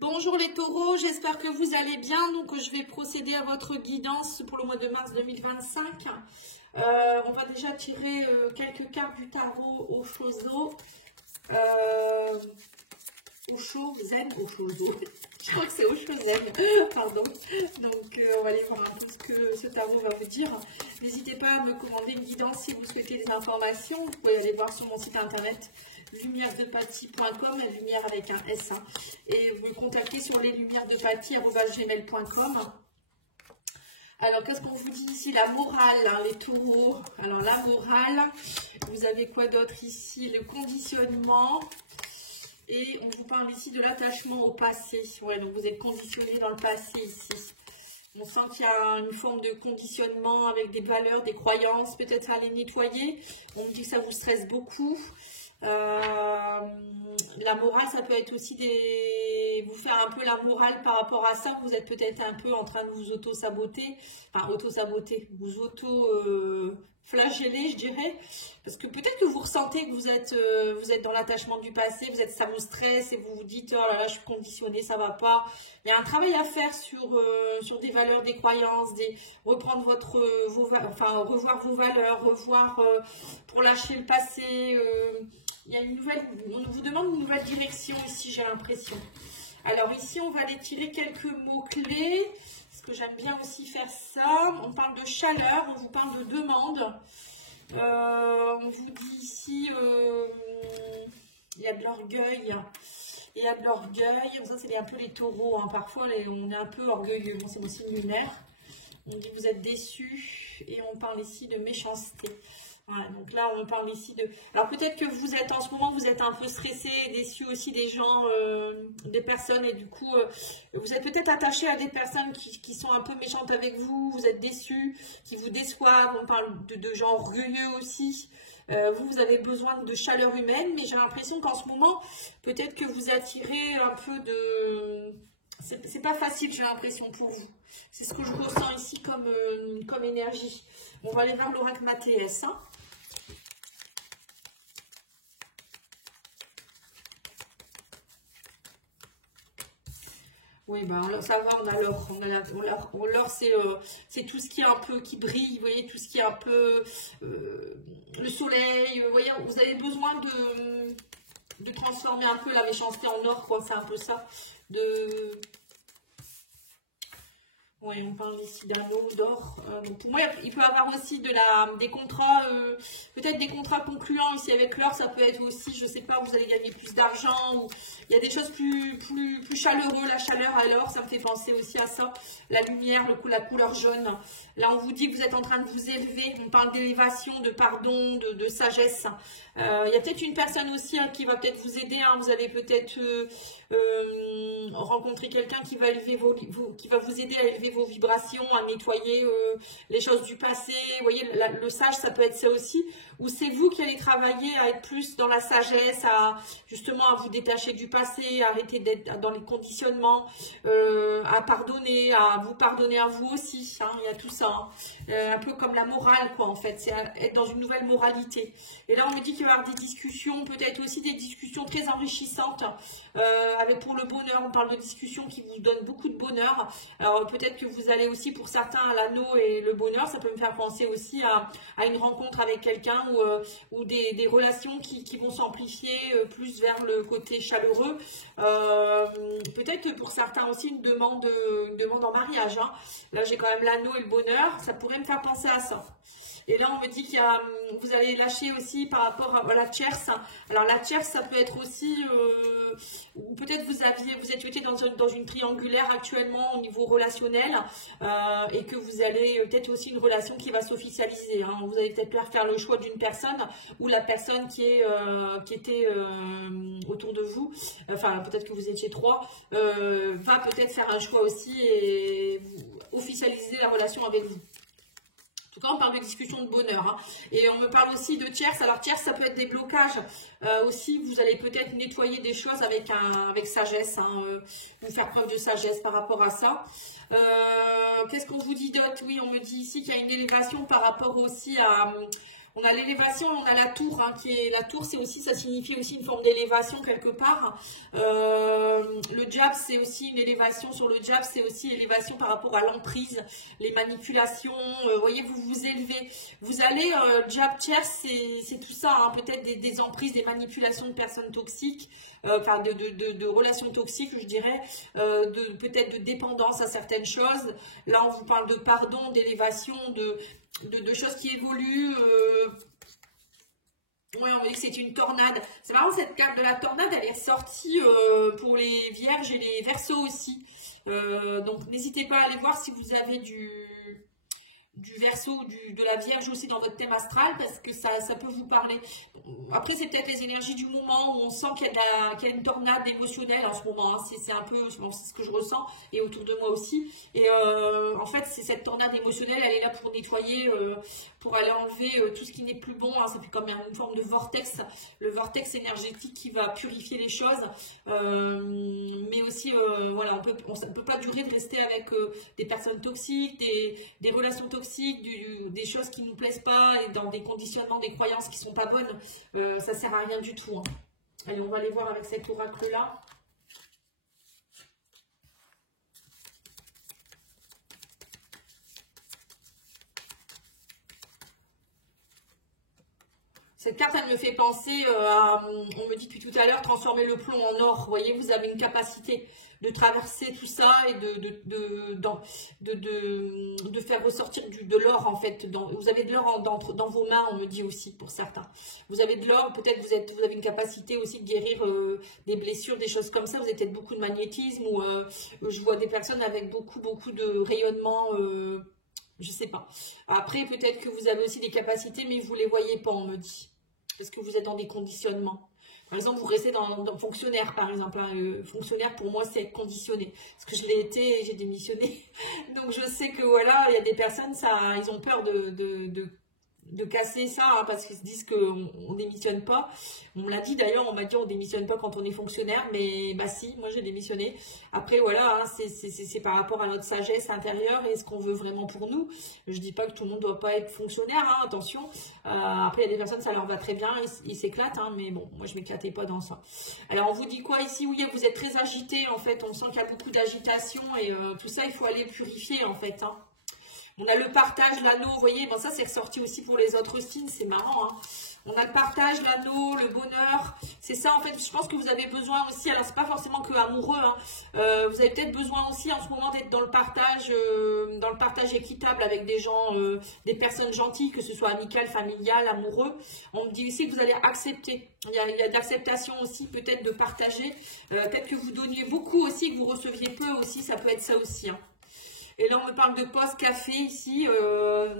Bonjour les taureaux, j'espère que vous allez bien. Donc je vais procéder à votre guidance pour le mois de mars 2025. On va déjà tirer quelques cartes du tarot au Chozo. Au Chozen, je crois que c'est au Chozen, pardon. Donc on va aller voir un peu ce que ce tarot va vous dire. N'hésitez pas à me commander une guidance si vous souhaitez des informations. Vous pouvez aller voir sur mon site internet lumièresdepaty.com, lumière avec un S, hein, et vous me contactez sur leslumièresdepaty@gmail.com. Alors, qu'est-ce qu'on vous dit ici? La morale, hein, les taureaux. Alors, la morale, vous avez quoi d'autre ici? Le conditionnement. Et on vous parle ici de l'attachement au passé. Ouais, donc vous êtes conditionné dans le passé ici. On sent qu'il y a une forme de conditionnement avec des valeurs, des croyances, peut-être à les nettoyer. On me dit que ça vous stresse beaucoup. La morale, ça peut être aussi vous faire un peu la morale par rapport à ça. Vous êtes peut-être un peu en train de vous auto-saboter, enfin auto-saboter, vous auto-flageller, je dirais, parce que peut-être que vous ressentez que vous êtes dans l'attachement du passé, ça vous stresse et vous vous dites oh là là, je suis conditionnée, ça va pas. Il y a un travail à faire sur des valeurs, des croyances, reprendre revoir vos valeurs, revoir pour lâcher le passé. Il y a on vous demande une nouvelle direction ici, j'ai l'impression. Alors ici, on va aller tirer quelques mots-clés, parce que j'aime bien aussi faire ça. On parle de chaleur, on vous parle de demande. On vous dit ici, il y a de l'orgueil. Il y a de l'orgueil. Ça, c'est un peu les taureaux, hein. Parfois, on est un peu orgueilleux. Bon, c'est mon signe lunaire. On dit que vous êtes déçus. Et on parle ici de méchanceté. Voilà, donc là, on parle ici de... Alors, peut-être que vous êtes, en ce moment, vous êtes un peu stressé, déçu aussi des gens, des personnes. Et du coup, vous êtes peut-être attaché à des personnes qui sont un peu méchantes avec vous. Vous êtes déçus, qui vous déçoivent. On parle de gens orgueilleux aussi. Vous avez besoin de chaleur humaine. Mais j'ai l'impression qu'en ce moment, peut-être que vous attirez un peu de... C'est pas facile, j'ai l'impression, pour vous. C'est ce que je ressens ici comme énergie. On va aller vers l'oracle Mathéès, hein. Oui, ben, ça va, on a l'or. L'or, c'est tout ce qui est un peu, qui brille, vous voyez, tout ce qui est un peu le soleil, vous voyez, vous avez besoin de transformer un peu la méchanceté en or, quoi, c'est un peu ça. Oui, on parle ici d'anneau, d'or. Donc pour moi, il peut y avoir aussi des contrats, peut-être des contrats concluants ici avec l'or. Ça peut être aussi, je ne sais pas, vous allez gagner plus d'argent. Ou il y a des choses plus chaleureuses. La chaleur à l'or, ça me fait penser aussi à ça. La lumière, la couleur jaune. Là, on vous dit que vous êtes en train de vous élever. On parle d'élévation, de pardon, de sagesse. Il y a peut-être une personne aussi, hein, qui va peut-être vous aider. Hein. Vous allez peut-être rencontrer quelqu'un qui va vous aider à élever vos vibrations, à nettoyer les choses du passé. Vous voyez, le sage, ça peut être ça aussi. Ou c'est vous qui allez travailler à être plus dans la sagesse, justement à vous détacher du passé, arrêter d'être dans les conditionnements, à pardonner, à vous pardonner à vous aussi. Hein, il y a tout ça. Hein. Un peu comme la morale, quoi, en fait. C'est être dans une nouvelle moralité. Et là, on me dit qu'il va y avoir des discussions, peut-être aussi des discussions très enrichissantes. Pour le bonheur, on parle de discussions qui vous donnent beaucoup de bonheur. Alors peut-être que vous allez aussi, pour certains, à l'anneau et le bonheur, ça peut me faire penser aussi à une rencontre avec quelqu'un ou des relations qui vont s'amplifier plus vers le côté chaleureux. Peut-être pour certains aussi une demande en mariage. Hein. Là, j'ai quand même l'anneau et le bonheur, ça pourrait me faire penser à ça. Et là, on me dit vous allez lâcher aussi par rapport à la tierce. Alors, la tierce, ça peut être aussi, ou peut-être vous étiez dans une triangulaire actuellement au niveau relationnel, et que vous allez peut-être aussi une relation qui va s'officialiser. Hein. Vous allez peut-être faire le choix d'une personne ou la personne qui était autour de vous, enfin, peut-être que vous étiez trois, va peut-être faire un choix aussi et officialiser la relation avec vous. En tout cas, on parle de discussion de bonheur. Hein. Et on me parle aussi de tierce. Alors, tierce, ça peut être des blocages. Aussi, vous allez peut-être nettoyer des choses avec sagesse. Hein, vous faire preuve de sagesse par rapport à ça. Qu'est-ce qu'on vous dit d'autre? Oui, on me dit ici qu'il y a une élévation par rapport aussi à... On a l'élévation, on a la tour, hein, la tour, c'est aussi, ça signifie aussi une forme d'élévation quelque part. le jab, c'est aussi une élévation. Sur le jab, c'est aussi élévation par rapport à l'emprise, les manipulations. Vous voyez, vous vous élevez. Vous allez, jab chair, c'est tout ça. Hein, peut-être des emprises, des manipulations de personnes toxiques, enfin de relations toxiques, je dirais, peut-être de dépendance à certaines choses. Là, on vous parle de pardon, d'élévation, de choses qui évoluent. Ouais, on va dire que c'est une tornade. C'est marrant, cette carte de la tornade, elle est ressortie pour les vierges et les verseaux aussi. Donc, n'hésitez pas à aller voir si vous avez du verseau ou de la vierge aussi dans votre thème astral, parce que ça peut vous parler. Après, c'est peut-être les énergies du moment où on sent qu'il y a une tornade émotionnelle en ce moment. Hein. C'est un peu bon, c'est ce que je ressens, et autour de moi aussi. Et en fait, c'est cette tornade émotionnelle, elle est là pour nettoyer, pour aller enlever tout ce qui n'est plus bon. Hein. Ça fait comme une forme de vortex, le vortex énergétique qui va purifier les choses. Mais aussi, voilà, on peut pas durer de rester avec des personnes toxiques, des relations toxiques, des choses qui ne nous plaisent pas, et dans des conditionnements, des croyances qui sont pas bonnes. Ça sert à rien du tout. Hein. Allez, on va aller voir avec cet oracle-là. Cette carte, elle me fait penser à, on me dit depuis tout à l'heure, transformer le plomb en or. Vous voyez, vous avez une capacité de traverser tout ça et de faire ressortir de l'or, en fait. Vous avez de l'or dans vos mains, on me dit aussi, pour certains. Vous avez de l'or, peut-être vous avez une capacité aussi de guérir des blessures, des choses comme ça. Vous avez peut-être beaucoup de magnétisme, ou je vois des personnes avec beaucoup de rayonnement, je sais pas. Après, peut-être que vous avez aussi des capacités, mais vous les voyez pas, on me dit. Parce que vous êtes dans des conditionnements. Par exemple, vous restez dans fonctionnaire, par exemple. Hein. Fonctionnaire, pour moi, c'est être conditionné. Parce que je l'ai été et j'ai démissionné. Donc, je sais que, voilà, il y a des personnes, ils ont peur de casser ça, hein, parce qu'ils se disent qu'on ne démissionne pas. On me l'a dit d'ailleurs, on m'a dit on ne démissionne pas quand on est fonctionnaire, mais bah si, moi j'ai démissionné. Après voilà, hein, c'est par rapport à notre sagesse intérieure et ce qu'on veut vraiment pour nous. Je dis pas que tout le monde doit pas être fonctionnaire, hein, attention. Après il y a des personnes, ça leur va très bien, ils s'éclatent, hein, mais bon, moi je m'éclatais pas dans ça. Alors on vous dit quoi ici? Oui, vous êtes très agité en fait, on sent qu'il y a beaucoup d'agitation et tout ça il faut aller purifier en fait, hein. On a le partage, l'anneau, vous voyez, bon ça c'est ressorti aussi pour les autres signes, c'est marrant. Hein. On a le partage, l'anneau, le bonheur, c'est ça en fait, je pense que vous avez besoin aussi, alors c'est pas forcément que amoureux, hein. Vous avez peut-être besoin aussi en ce moment d'être dans le partage équitable avec des gens, des personnes gentilles, que ce soit amical, familial, amoureux. On me dit aussi que vous allez accepter, il y a de l'acceptation aussi peut-être de partager, peut-être que vous donniez beaucoup aussi, que vous receviez peu aussi, ça peut être ça aussi, hein. Et là, on me parle de pause café ici.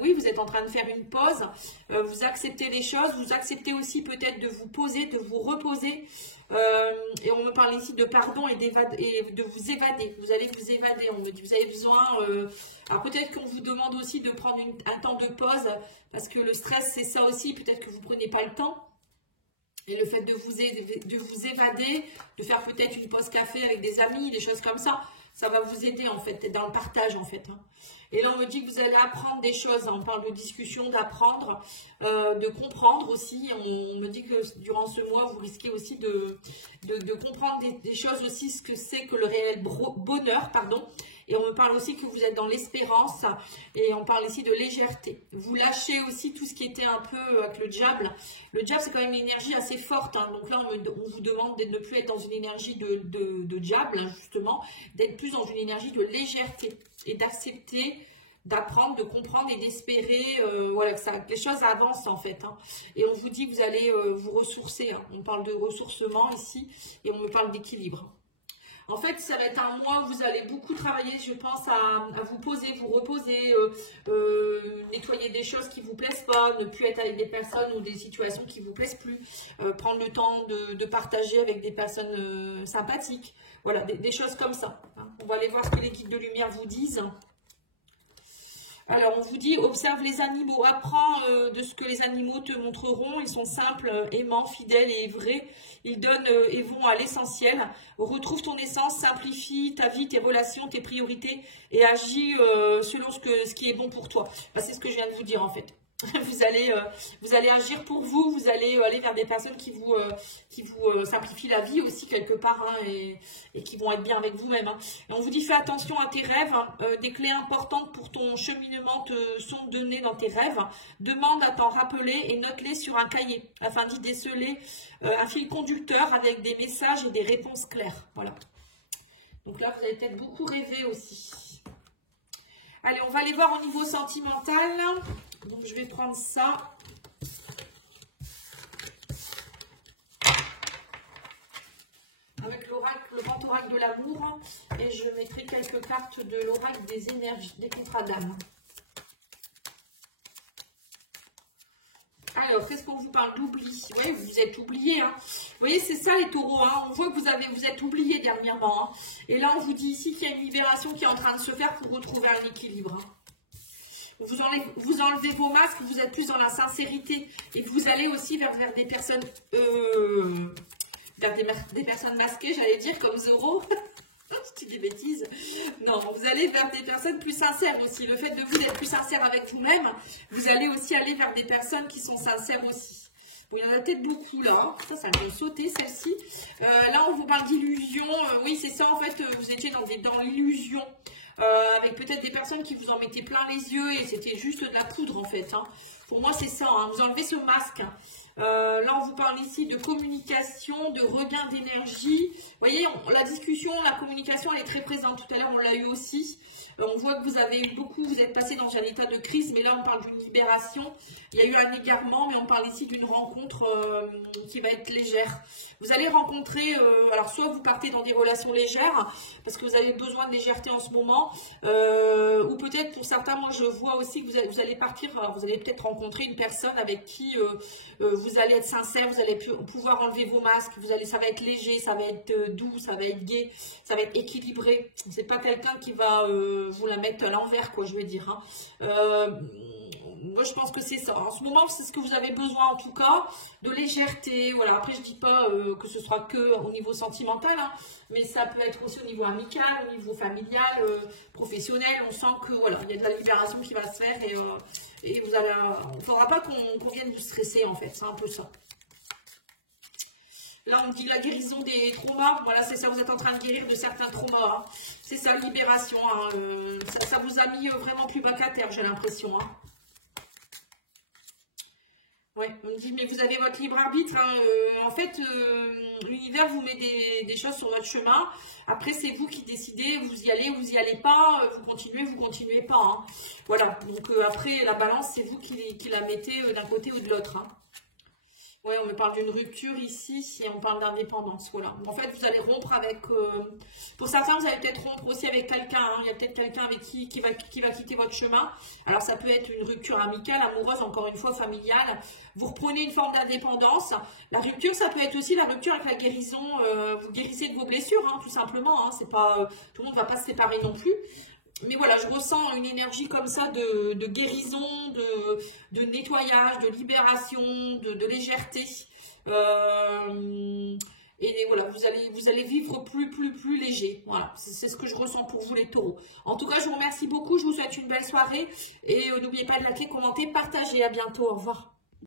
Oui, vous êtes en train de faire une pause. Vous acceptez les choses. Vous acceptez aussi peut-être de vous poser, de vous reposer. Et on me parle ici de pardon et de vous évader. Vous allez vous évader. On me dit, vous avez besoin... alors peut-être qu'on vous demande aussi de prendre un temps de pause. Parce que le stress, c'est ça aussi. Peut-être que vous ne prenez pas le temps. Et le fait de vous évader, de faire peut-être une pause café avec des amis, des choses comme ça. Ça va vous aider en fait, dans le partage en fait. Hein. Et là on me dit que vous allez apprendre des choses, hein. On parle de discussion, d'apprendre, de comprendre aussi. On me dit que durant ce mois vous risquez aussi de comprendre des choses aussi, ce que c'est que le réel bonheur, pardon. Et on me parle aussi que vous êtes dans l'espérance et on parle ici de légèreté. Vous lâchez aussi tout ce qui était un peu avec le diable. Le diable, c'est quand même une énergie assez forte. Hein. Donc là, on vous demande de ne plus être dans une énergie de diable, hein, justement, d'être plus dans une énergie de légèreté et d'accepter, d'apprendre, de comprendre et d'espérer voilà, que les choses avancent en fait. Hein. Et on vous dit que vous allez vous ressourcer. Hein. On parle de ressourcement ici et on me parle d'équilibre. En fait, ça va être un mois où vous allez beaucoup travailler, je pense, à vous poser, vous reposer, nettoyer des choses qui ne vous plaisent pas, ne plus être avec des personnes ou des situations qui ne vous plaisent plus, prendre le temps de partager avec des personnes sympathiques. Voilà, des choses comme ça. Hein. On va aller voir ce que les guides de lumière vous disent. Alors, on vous dit, observe les animaux, apprends de ce que les animaux te montreront. Ils sont simples, aimants, fidèles et vrais. Ils donnent et vont à l'essentiel. Retrouve ton essence, simplifie ta vie, tes relations, tes priorités et agis selon ce qui est bon pour toi. Bah, c'est ce que je viens de vous dire en fait. vous allez agir pour vous, vous allez aller vers des personnes qui vous simplifient la vie aussi quelque part, hein, et qui vont être bien avec vous-même. Hein. On vous dit fais attention à tes rêves, des clés importantes pour ton cheminement te sont données dans tes rêves. Demande à t'en rappeler et note-les sur un cahier afin d'y déceler un fil conducteur avec des messages et des réponses claires. Voilà. Donc là, vous avez peut-être beaucoup rêvé aussi. Allez, on va aller voir au niveau sentimental. Donc, je vais prendre ça. Avec l'oracle, le grand oracle de l'amour. Et je mettrai quelques cartes de l'oracle des énergies, des contrats d'âme. Alors, qu'est-ce qu'on vous parle d'oubli? Oui, vous êtes oubliés. Hein. Vous voyez, c'est ça les taureaux. Hein. On voit que vous êtes oubliés dernièrement. Hein. Et là, on vous dit ici qu'il y a une libération qui est en train de se faire pour retrouver un équilibre. Hein. Vous enlevez vos masques, vous êtes plus dans la sincérité. Et vous allez aussi vers des personnes... des personnes masquées, j'allais dire, comme Zoro. Je dis des bêtises. Non, vous allez vers des personnes plus sincères aussi. Le fait de vous être plus sincère avec vous-même, vous allez aussi aller vers des personnes qui sont sincères aussi. Bon, il y en a peut-être beaucoup là. Ça me fait sauter celle-ci. Là, on vous parle d'illusion. Oui, c'est ça en fait. Vous étiez dans l'illusion. Avec peut-être des personnes qui vous en mettaient plein les yeux et c'était juste de la poudre en fait. Hein. Pour moi, c'est ça. Hein. Vous enlevez ce masque. Hein. Là, on vous parle ici de communication, de regain d'énergie. Vous voyez, la discussion, la communication, elle est très présente. Tout à l'heure, on l'a eu aussi. On voit que vous avez eu beaucoup, vous êtes passé dans un état de crise, mais là, on parle d'une libération. Il y a eu un égarement, mais on parle ici d'une rencontre qui va être légère. Vous allez rencontrer, alors soit vous partez dans des relations légères, parce que vous avez besoin de légèreté en ce moment, ou peut-être pour certains, moi je vois aussi que vous allez partir, vous allez peut-être rencontrer une personne avec qui vous allez être sincère, vous allez pouvoir enlever vos masques, ça va être léger, ça va être doux, ça va être gai, ça va être équilibré. C'est pas quelqu'un qui va vous la mettre à l'envers, quoi, je veux dire. Hein. Moi, je pense que c'est ça. En ce moment, c'est ce que vous avez besoin, en tout cas, de légèreté. Voilà. Après, je dis pas que ce soit que au niveau sentimental, hein, mais ça peut être aussi au niveau amical, au niveau familial, professionnel. On sent que voilà, il y a de la libération qui va se faire et vous allez. Il ne faudra pas qu'on vienne vous stresser, en fait. C'est un peu ça. Là, on me dit la guérison des traumas. Voilà, c'est ça, vous êtes en train de guérir de certains traumas. Hein. C'est ça, libération. Hein. Ça vous a mis vraiment plus bas qu'à terre, j'ai l'impression. Hein. Ouais, on me dit, mais vous avez votre libre arbitre. Hein. En fait, l'univers vous met des choses sur votre chemin. Après, c'est vous qui décidez, vous y allez pas, vous continuez pas. Hein. Voilà, donc après, la balance, c'est vous qui la mettez d'un côté ou de l'autre. Hein. Oui, on me parle d'une rupture ici et on parle d'indépendance. Voilà. En fait, vous allez rompre avec... pour certains, vous allez peut-être rompre aussi avec quelqu'un. Hein. Il y a peut-être quelqu'un avec qui va quitter votre chemin. Alors, ça peut être une rupture amicale, amoureuse, encore une fois, familiale. Vous reprenez une forme d'indépendance. La rupture, ça peut être aussi la rupture avec la guérison. Vous guérissez de vos blessures, hein, tout simplement. Hein. C'est pas, tout le monde ne va pas se séparer non plus. Mais voilà, je ressens une énergie comme ça de guérison, de nettoyage, de libération, de légèreté. Et voilà, vous allez vivre plus léger. Voilà, c'est ce que je ressens pour vous les taureaux. En tout cas, je vous remercie beaucoup, je vous souhaite une belle soirée. Et n'oubliez pas de liker, commenter, partager. À bientôt, au revoir.